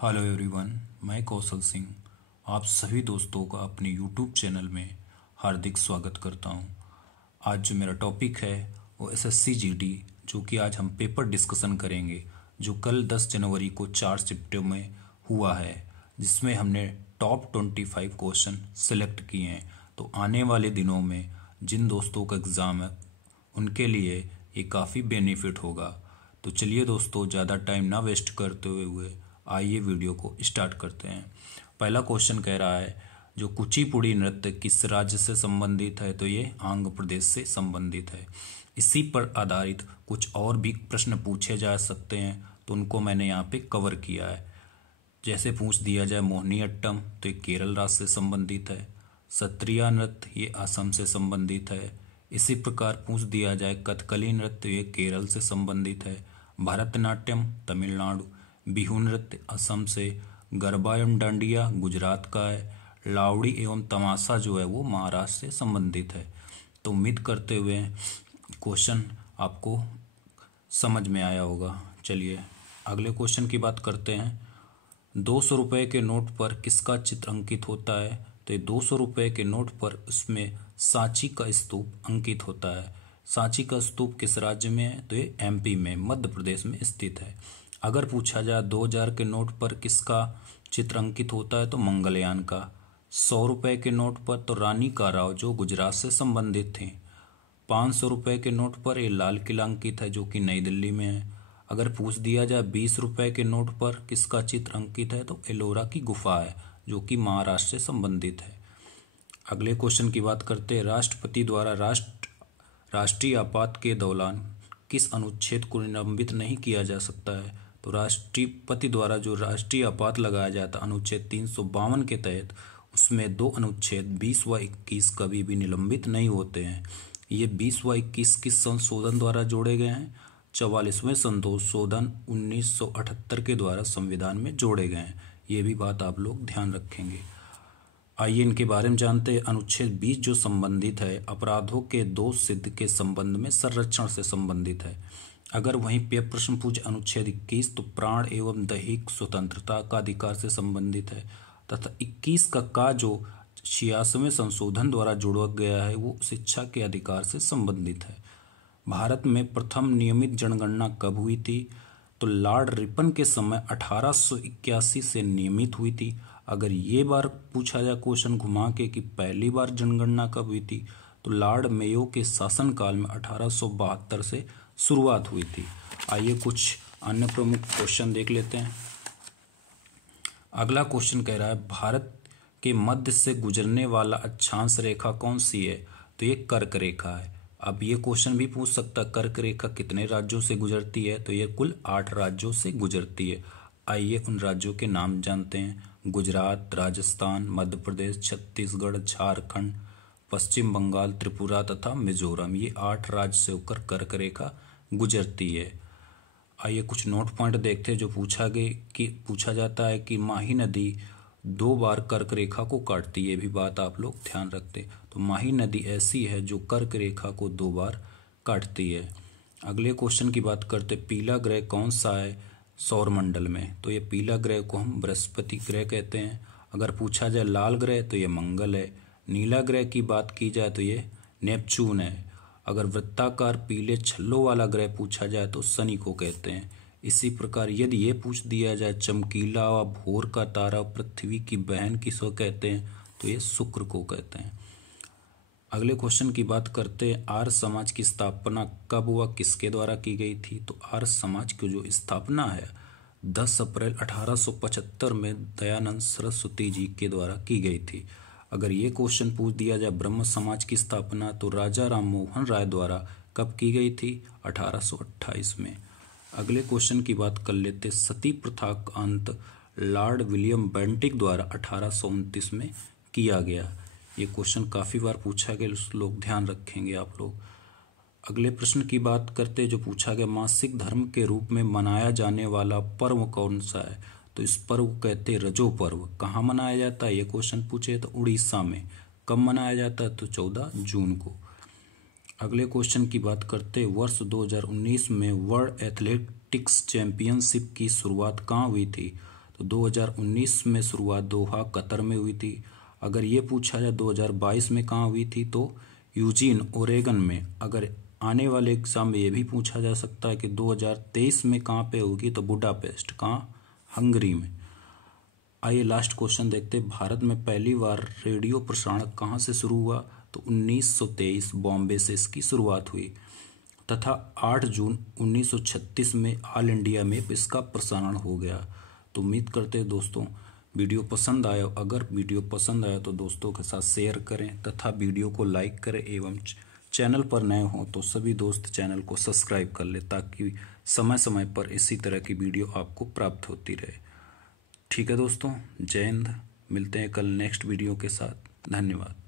Hello everyone, मैं कौशल सिंह आप सभी दोस्तों का अपने यूट्यूब चैनल में हार्दिक स्वागत करता हूं। आज जो मेरा टॉपिक है वो एसएससी जीडी, जो कि आज हम पेपर डिस्कशन करेंगे, जो कल 10 जनवरी को 4 शिफ्ट में हुआ है, जिसमें हमने टॉप 25 क्वेश्चन सेलेक्ट किए हैं। तो आने वाले दिनों में जिन दोस्तों का एग्ज़ाम है उनके लिए ये काफ़ी बेनिफिट होगा। तो चलिए दोस्तों, ज़्यादा टाइम ना वेस्ट करते हुए आइए वीडियो को स्टार्ट करते हैं। पहला क्वेश्चन कह रहा है, जो कुचिपुड़ी नृत्य किस राज्य से संबंधित है? तो ये आंध्र प्रदेश से संबंधित है। इसी पर आधारित कुछ और भी प्रश्न पूछे जा सकते हैं, तो उनको मैंने यहाँ पे कवर किया है। जैसे पूछ दिया जाए मोहिनी अट्टम, तो ये केरल राज्य से संबंधित है। सत्रिया नृत्य ये असम से संबंधित है। इसी प्रकार पूछ दिया जाए कथकली नृत्य, ये केरल से संबंधित है। भरतनाट्यम तमिलनाडु, बिहू नृत्य असम से, गरबा एवं डांडिया गुजरात का है, लावड़ी एवं तमाशा जो है वो महाराष्ट्र से संबंधित है। तो उम्मीद करते हुए क्वेश्चन आपको समझ में आया होगा। चलिए अगले क्वेश्चन की बात करते हैं। 200 रुपये के नोट पर किसका चित्र अंकित होता है? तो ये 200 रुपये के नोट पर उसमें सांची का स्तूप अंकित होता है। सांची का स्तूप किस राज्य में है? तो ये एमपी में, मध्य प्रदेश में स्थित है। अगर पूछा जाए 2000 के नोट पर किसका चित्र अंकित होता है? तो मंगलयान का। 100 रुपये के नोट पर तो रानी का राव, जो गुजरात से संबंधित थे। 500 रुपये के नोट पर ये लाल किला अंकित है, जो कि नई दिल्ली में है। अगर पूछ दिया जाए 20 रुपये के नोट पर किसका चित्र अंकित है? तो एलोरा की गुफा है, जो कि महाराष्ट्र से संबंधित है। अगले क्वेश्चन की बात करते हैं। राष्ट्रपति द्वारा राष्ट्रीय आपात के दौरान किस अनुच्छेद को निलंबित नहीं किया जा सकता है? तो राष्ट्रपति द्वारा जो राष्ट्रीय आपात लगाया जाता अनुच्छेद 352 के तहत, उसमें दो अनुच्छेद 20 व 21 कभी भी निलंबित नहीं होते हैं। ये 20 व 21 किस संशोधन द्वारा जोड़े गए हैं? 44वें संशोधन 1978 के द्वारा संविधान में जोड़े गए हैं। ये भी बात आप लोग ध्यान रखेंगे। आइए इनके बारे में जानते हैं। अनुच्छेद 20 जो संबंधित है अपराधों के दोष सिद्ध के संबंध में संरक्षण से संबंधित है। अगर वहीं पे प्रश्न पूछ अनुच्छेद 21 तो प्राण एवं दैहिक स्वतंत्रता का अधिकार से संबंधित है, तथा 21 का जो 86वें संशोधन द्वारा जोड़ा गया है वो शिक्षा के अधिकार से संबंधित है। भारत में प्रथम नियमित जनगणना कब हुई थी? तो लॉर्ड रिपन के समय 1881 से नियमित हुई थी। अगर ये बार पूछा जाए क्वेश्चन घुमा के कि पहली बार जनगणना कब हुई थी, तो लॉर्ड मेयो के शासनकाल में 1872 से शुरुआत हुई थी। आइए कुछ अन्य प्रमुख क्वेश्चन देख लेते हैं। अगला क्वेश्चन कह रहा है, भारत के मध्य से गुजरने वाला अक्षांश रेखा कौन सी है? तो ये कर्क रेखा है। अब ये क्वेश्चन भी पूछ सकता है, कर्क रेखा कितने राज्यों से गुजरती है? तो ये कुल 8 राज्यों से गुजरती है। आइए उन राज्यों के नाम जानते हैं। गुजरात, राजस्थान, मध्य प्रदेश, छत्तीसगढ़, झारखंड, पश्चिम बंगाल, त्रिपुरा तथा मिजोरम। ये 8 राज्य से होकर कर्क रेखा गुजरती है। आइए कुछ नोट पॉइंट देखते हैं जो पूछा जाता है कि माही नदी 2 बार कर्क रेखा को काटती है। ये भी बात आप लोग ध्यान रखते हैं। तो माही नदी ऐसी है जो कर्क रेखा को 2 बार काटती है। अगले क्वेश्चन की बात करते, पीला ग्रह कौन सा है सौरमंडल में? तो ये पीला ग्रह को हम बृहस्पति ग्रह कहते हैं। अगर पूछा जाए लाल ग्रह तो ये मंगल है। नीला ग्रह की बात की जाए तो ये नेपच्यून है। अगर वृत्ताकार पीले छल्लों वाला ग्रह पूछा जाए तो शनि को कहते हैं। इसी प्रकार यदि ये पूछ दिया जाए चमकीला व भोर का तारा पृथ्वी की बहन किसको कहते हैं? तो ये शुक्र को कहते हैं। अगले क्वेश्चन की बात करते हैं, आर्य समाज की स्थापना कब व किसके द्वारा की गई थी? तो आर्य समाज की जो स्थापना है 10 अप्रैल 1875 में दयानंद सरस्वती जी के द्वारा की गई थी। अगर ये क्वेश्चन पूछ दिया जाए ब्रह्म समाज की स्थापना तो राजा राम मोहन राय द्वारा कब की गई थी? 1828 में। अगले क्वेश्चन की बात कर लेते, सती प्रथा का अंत लॉर्ड विलियम बेंटिक द्वारा 1829 में किया गया। ये क्वेश्चन काफ़ी बार पूछा गया, लोग ध्यान रखेंगे आप लोग। अगले प्रश्न की बात करते जो पूछा गया, मासिक धर्म के रूप में मनाया जाने वाला पर्व कौन सा है? तो इस पर्व को कहते हैं रजो पर्व। कहाँ मनाया जाता है? ये क्वेश्चन पूछे तो उड़ीसा में। कब मनाया जाता है? तो 14 जून को। अगले क्वेश्चन की बात करते, वर्ष 2019 में वर्ल्ड एथलेटिक्स चैंपियनशिप की शुरुआत कहाँ हुई थी? तो 2019 में शुरुआत दोहा कतर में हुई थी। अगर ये पूछा जाए 2022 में कहाँ हुई थी, तो यूजीन ओरेगन में। अगर आने वाले एग्जाम में ये भी पूछा जा सकता है कि 2023 में कहाँ पे होगी, तो बुडापेस्ट, कहाँ, हंगरी में। आइए लास्ट क्वेश्चन देखते हैं। भारत में पहली बार रेडियो प्रसारण कहाँ से शुरू हुआ, तो 1923 बॉम्बे से इसकी शुरुआत हुई तथा 8 जून 1936 में ऑल इंडिया में इसका प्रसारण हो गया। तो उम्मीद करते हैं दोस्तों वीडियो पसंद आया। अगर वीडियो पसंद आया तो दोस्तों के साथ शेयर करें तथा वीडियो को लाइक करें, एवं चैनल पर नए हों तो सभी दोस्त चैनल को सब्सक्राइब कर ले, ताकि समय समय पर इसी तरह की वीडियो आपको प्राप्त होती रहे। ठीक है दोस्तों, जय हिंद। मिलते हैं कल नेक्स्ट वीडियो के साथ। धन्यवाद।